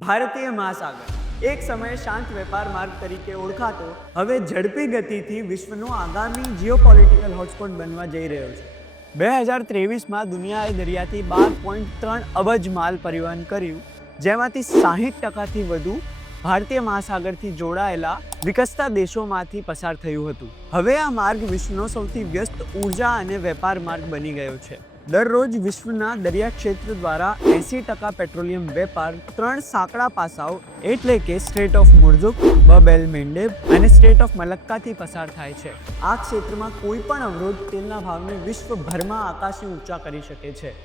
ભારતીય મહાસાગર એક સમયે શાંત વેપાર માર્ગ તરીકે ઓળખાતો હવે ઝડપી ગતિથી વિશ્વનો આગામી જીઓપોલિટિકલ હોટસ્પોટ બનવા જઈ રહ્યો છે. 2023માં દુનિયાએ દરિયાથી 12.3 અબજ માલ પરિવહન કર્યું, જેમાંથી 60%થી વધુ ભારતીય મહાસાગરથી જોડાયેલા વિકસતા દેશોમાંથી પસાર થયું હતું. હવે આ માર્ગ વિશ્વનો સૌથી વ્યસ્ત ઉર્જા અને વેપાર માર્ગ બની ગયો છે. દરરોજ વિશ્વના દરિયા ક્ષેત્ર દ્વારા 80% પેટ્રોલિયમ વેપાર 3 સાંકડા પાસાઓ એટલે કે સ્ટ્રેટ ઓફ મુર્ઝુક, બબ એલ મેન્ડેબ અને સ્ટ્રેટ ઓફ મલક્કાથી પસાર થાય છે. આ ક્ષેત્રમાં કોઈ પણ અવરોધ તેલના ભાવને વિશ્વભરમાં આકાશે ઊંચા કરી શકે છે.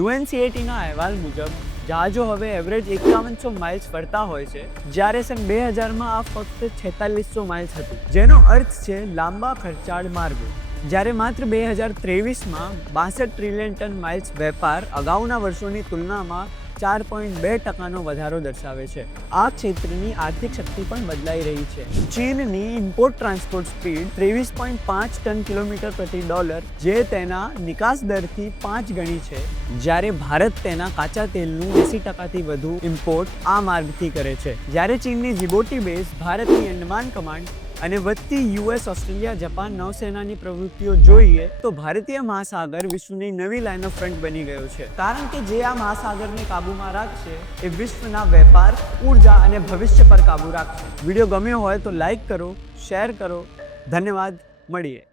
UNCTADના અહેવાલ મુજબ જહાજો હવે એવરેજ 5100 માઇલ્સ ફરતા હોય છે, જ્યારે સન 2000માં આ ફક્ત 4600 માઇલ્સ હતું, જેનો અર્થ છે લાંબા ખર્ચાળ માર્ગો. જ્યારે માત્ર 2023માં 62 ટ્રિલિયન ટન માઇલ્સ વેપાર અગાઉના વર્ષોની તુલનામાં 4.2%નો વધારો દર્શાવે છે. આ ક્ષેત્રની આર્થિક શક્તિ પણ બદલાઈ રહી છે. ચીનની import transport speed 23.5 ton kilometre પ્રતિ ડોલર, જે તેના નિકાસ દરથી 5 ગણી છે, જ્યારે ભારત તેના કાચા તેલનું 80%થી વધુ ઇમ્પોર્ટ આ માર્ગથી કરે છે. જ્યારે ચીનની જિબોટી બેઝ, ભારતની અંડમાન કમાન્ડ અને વધતી US, ઓસ્ટ્રેલિયા, જાપાન નૌસેનાની પ્રવૃત્તિઓ જોઈએ તો ભારતીય મહાસાગર વિશ્વની નવી લાઇન ઓફ ફ્રન્ટ બની ગયો છે. કારણ કે જે આ મહાસાગરને કાબૂમાં રાખશે એ વિશ્વના વેપાર, ઉર્જા અને ભવિષ્ય પર કાબૂ રાખશે. વિડીયો ગમ્યો હોય તો લાઈક કરો, શેર કરો. ધન્યવાદ. મળીએ.